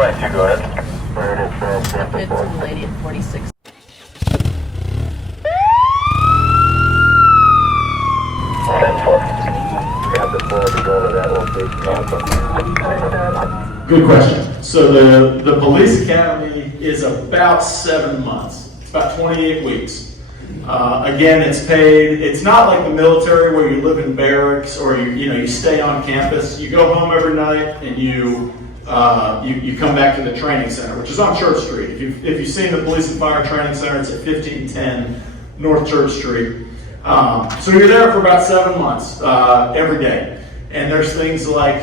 22, go ahead. It's the lady at 46. Good question. So the police academy is about 7 months. It's about 28 weeks. Again, it's paid. It's not like the military where you live in barracks or you stay on campus. You go home every night and you come back to the training center, which is on Church Street. If you've seen the Police and Fire Training Center, it's at 1510 North Church Street. So you're there for about 7 months every day. And there's things like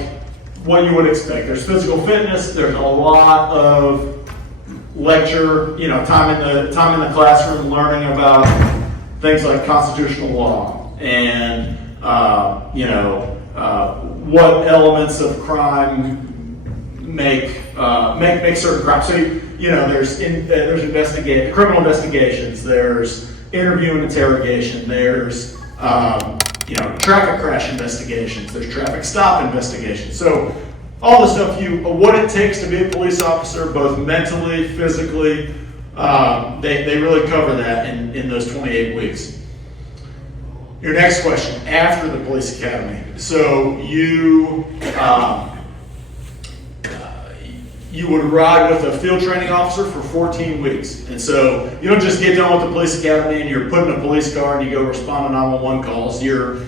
what you would expect. There's physical fitness. There's a lot of lecture, time in the classroom learning about things like constitutional law and what elements of crime make certain crimes. So there's criminal investigations. There's interview and interrogation. There's traffic crash investigations. There's traffic stop investigations. So all the stuff what it takes to be a police officer, both mentally, physically, they really cover that in those 28 weeks. Your next question, after the police academy. So you would ride with a field training officer for 14 weeks. And so you don't just get done with the police academy and you're put in a police car and you go respond to 911 calls. You're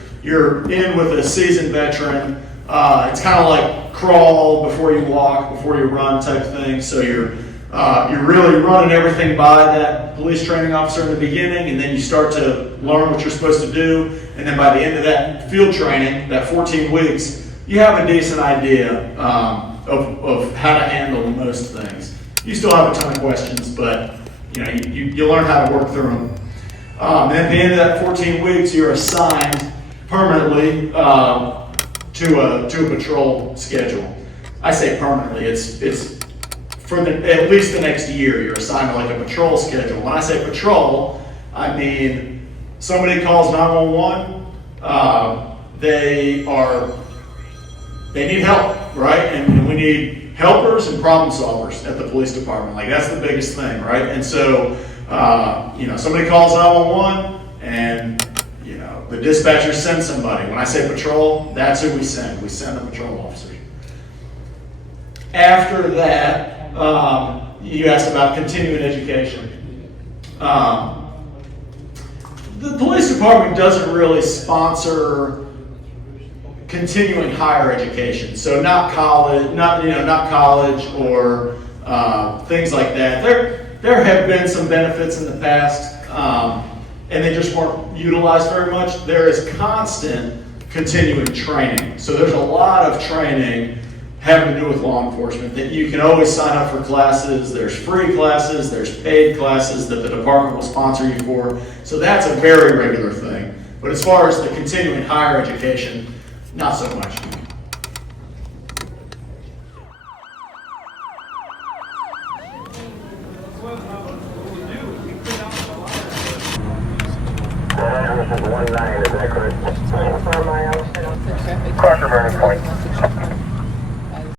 in with a seasoned veteran. It's kind of like crawl before you walk, before you run type thing. So you're really running everything by that police training officer in the beginning, and then you start to learn what you're supposed to do. And then by the end of that field training, that 14 weeks, you have a decent idea of how to handle most things. You still have a ton of questions, but you learn how to work through them. And at the end of that 14 weeks, you're assigned permanently to a patrol schedule. I say permanently. It's for at least the next year. You're assigned to like a patrol schedule. When I say patrol, I mean somebody calls 911. They need help, right? And we need helpers and problem solvers at the police department. Like that's the biggest thing, right? And so, somebody calls 911 and, the dispatcher sends somebody. When I say patrol, that's who we send. We send the patrol officers. After that, you asked about continuing education. The police department doesn't really sponsor continuing higher education, so not college or things like that. There have been some benefits in the past, and they just weren't utilized very much. There is constant continuing training, so there's a lot of training having to do with law enforcement that you can always sign up for classes. There's free classes, there's paid classes that the department will sponsor you for, so that's a very regular thing. But as far as the continuing higher education, not so much. Cross your burning point.